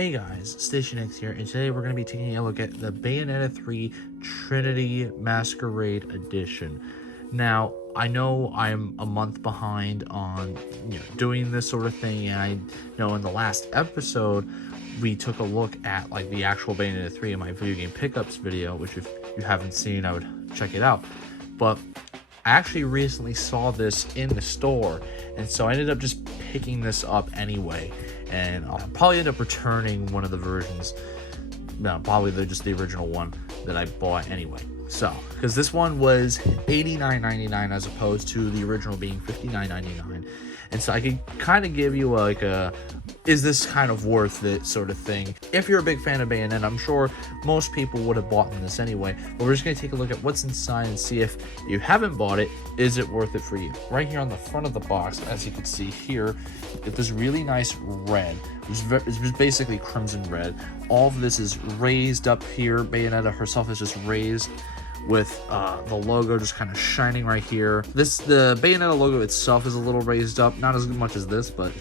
Hey guys, Station X here, and today we're going to be taking a look at the Bayonetta 3 Trinity Masquerade Edition. Now, I know I'm a month behind on doing this sort of thing, and I know in the last episode we took a look at like the actual Bayonetta 3 in my video game pickups video, which if you haven't seen, I would check it out. But I actually recently saw this in the store, and so I ended up just picking this up anyway. And I'll probably end up returning one of the versions. No, probably just the original one that I bought anyway. So, because this one was $89.99 as opposed to the original being $59.99. And so I could kind of give you like a, is this kind of worth it sort of thing. If you're a big fan of Bayonetta, I'm sure most people would have bought this anyway. But we're just going to take a look at what's inside and see if you haven't bought it, is it worth it for you. Right here on the front of the box, as you can see here, get this really nice red. It's basically crimson red. All of this is raised up here. Bayonetta herself is just raised with the logo just kind of shining right here. The Bayonetta logo itself is a little raised up, not as much as this, but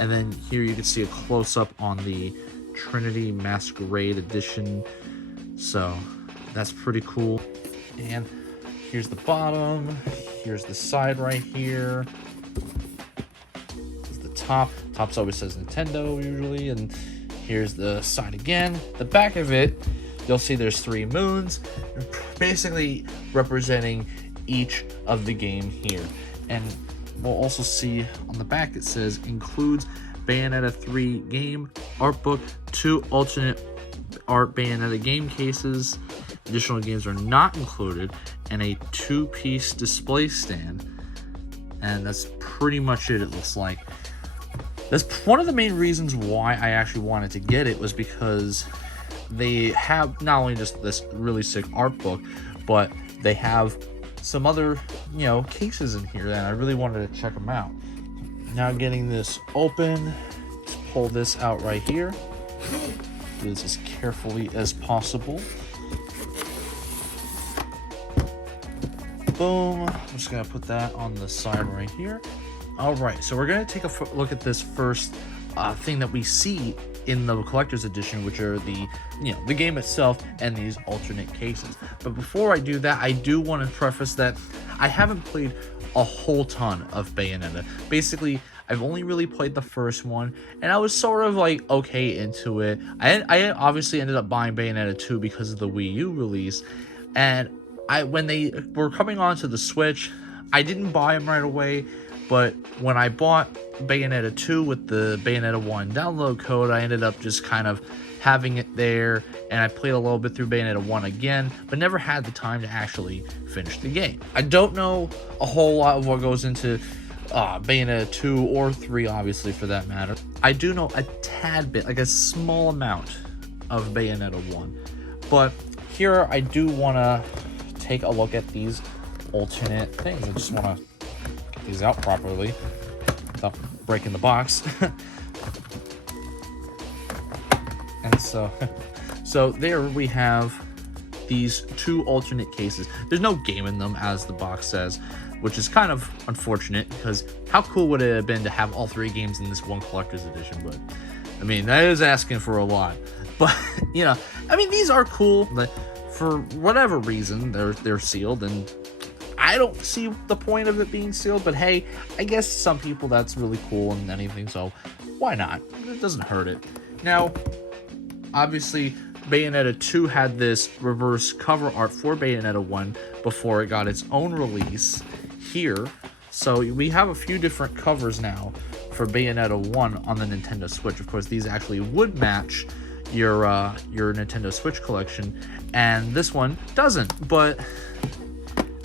and then here you can see a close-up on the Trinity Masquerade Edition, so that's pretty cool. And here's the bottom, here's the side right here, here's the top's always says Nintendo usually, and here's the side again. The back of it, you'll see there's 3 moons, basically representing each of the game here. And we'll also see on the back it says includes Bayonetta 3 game, art book, 2 alternate art Bayonetta game cases. Additional games are not included, and a 2-piece display stand. And that's pretty much it looks like. That's one of the main reasons why I actually wanted to get it, was because they have not only just this really sick art book, but they have some other cases in here, and I really wanted to check them out. Now getting this open, let's pull this out right here. Do this as carefully as possible. Boom. I'm just gonna put that on the side right here. All right, so we're gonna take a look at this first thing that we see in the collector's edition, which are the the game itself and these alternate cases. But before I do that, I do want to preface that I haven't played a whole ton of Bayonetta. Basically, I've only really played the first one, and I was sort of like okay into it. I obviously ended up buying Bayonetta 2 because of the Wii U release, and when they were coming onto the Switch, I didn't buy them right away. But when I bought Bayonetta 2 with the Bayonetta 1 download code, I ended up just kind of having it there, and I played a little bit through Bayonetta 1 again, but never had the time to actually finish the game. I don't know a whole lot of what goes into Bayonetta 2 or 3, obviously, for that matter. I do know a tad bit, like a small amount of Bayonetta 1. But here I do want to take a look at these alternate things. I just want to these out properly without breaking the box. And so there we have these 2 alternate cases. There's no game in them, as the box says, which is kind of unfortunate, because how cool would it have been to have all 3 games in this one collector's edition? But I mean, that is asking for a lot. But I mean, these are cool, but for whatever reason they're sealed, and I don't see the point of it being sealed, but hey, I guess some people that's really cool and anything, so why not? It doesn't hurt it. Now, obviously, Bayonetta 2 had this reverse cover art for Bayonetta 1 before it got its own release here. So we have a few different covers now for Bayonetta 1 on the Nintendo Switch. Of course, these actually would match your Nintendo Switch collection, and this one doesn't, but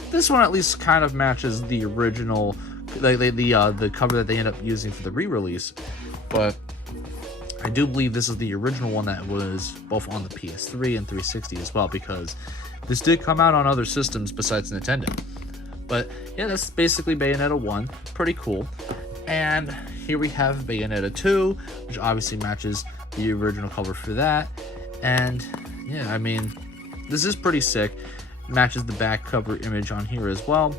this one at least kind of matches the original, the cover that they end up using for the re-release. But I do believe this is the original one that was both on the PS3 and 360 as well, because this did come out on other systems besides Nintendo. But yeah, that's basically Bayonetta 1. Pretty cool. And here we have Bayonetta 2, which obviously matches the original cover for that. And yeah, I mean, this is pretty sick. Matches the back cover image on here as well.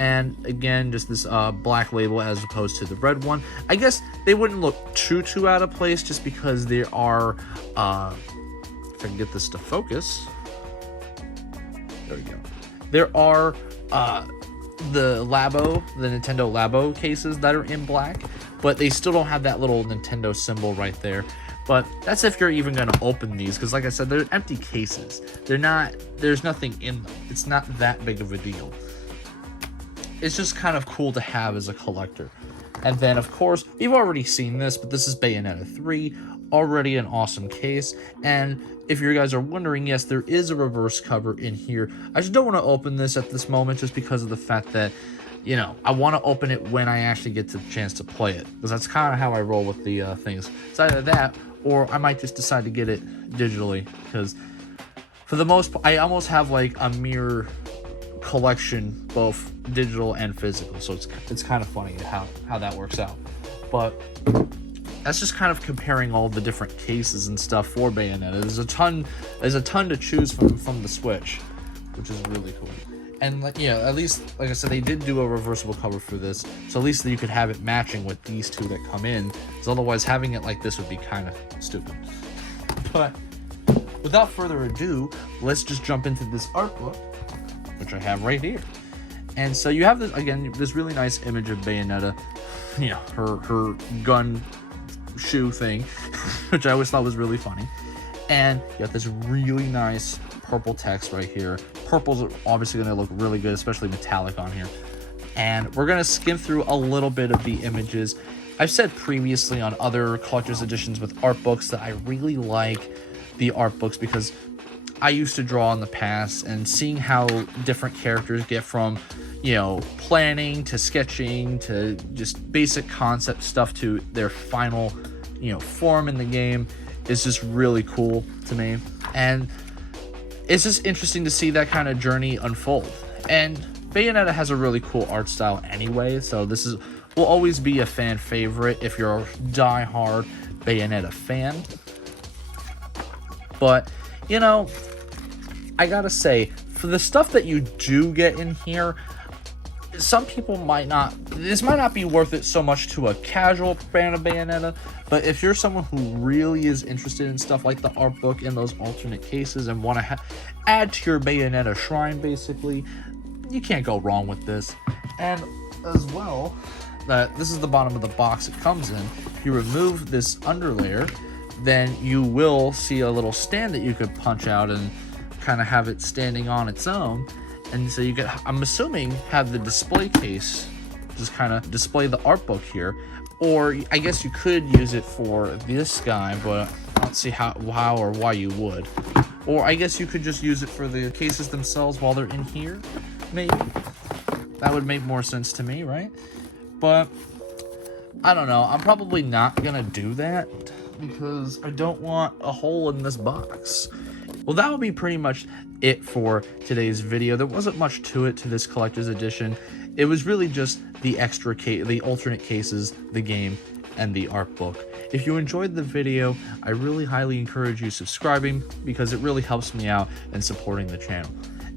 And again, just this black label as opposed to the red one. I guess they wouldn't look too out of place just because there are, if I can get this to focus, there we go. There are the Nintendo Labo cases that are in black, but they still don't have that little Nintendo symbol right there. But that's if you're even going to open these, because like I said, they're empty cases. There's nothing in them. It's not that big of a deal. It's just kind of cool to have as a collector. And then, of course, we've already seen this, but this is Bayonetta 3, already an awesome case. And if you guys are wondering, yes, there is a reverse cover in here. I just don't want to open this at this moment just because of the fact that, you know, I want to open it when I actually get the chance to play it. Because that's kind of how I roll with the things. It's either that, or I might just decide to get it digitally. Because for the most part, I almost have like a mirror collection, both digital and physical, so it's kind of funny how that works out. But that's just kind of comparing all the different cases and stuff for Bayonetta. There's a ton to choose from the Switch, which is really cool. And yeah, at least, like I said, they did do a reversible cover for this, so at least you could have it matching with these two that come in, because otherwise having it like this would be kind of stupid. But without further ado, let's just jump into this art book, which I have right here. And so you have this, again, this really nice image of Bayonetta, you know, her gun shoe thing, which I always thought was really funny. And you have this really nice purple text right here. Purple's obviously going to look really good, especially metallic on here. And we're going to skim through a little bit of the images. I've said previously on other collector's editions with art books that I really like the art books because I used to draw in the past, and seeing how different characters get from, you know, planning to sketching to just basic concept stuff to their final, you know, form in the game is just really cool to me. And it's just interesting to see that kind of journey unfold. And Bayonetta has a really cool art style anyway, so this will always be a fan favorite if you're a die-hard Bayonetta fan. But, you know, I gotta say, for the stuff that you do get in here, some people this might not be worth it so much to a casual fan of Bayonetta, but if you're someone who really is interested in stuff like the art book and those alternate cases and want to add to your Bayonetta shrine, basically, you can't go wrong with this. And as well, this is the bottom of the box it comes in. If you remove this underlayer, then you will see a little stand that you could punch out and kind of have it standing on its own. And so you could, I'm assuming, have the display case just kind of display the art book here, or I guess you could use it for this guy, but I don't see how or why you would. Or I guess you could just use it for the cases themselves while they're in here, maybe. That would make more sense to me, right? But I don't know, I'm probably not gonna do that because I don't want a hole in this box. Well, that will be pretty much it for today's video. There wasn't much to it, to this collector's edition. It was really just the extra the alternate cases, the game, and the art book. If you enjoyed the video, I really highly encourage you subscribing because it really helps me out in supporting the channel.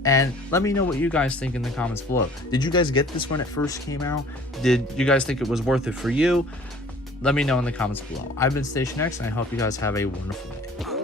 And let me know what you guys think in the comments below. Did you guys get this when it first came out? Did you guys think it was worth it for you? Let me know in the comments below. I've been Station X, and I hope you guys have a wonderful day.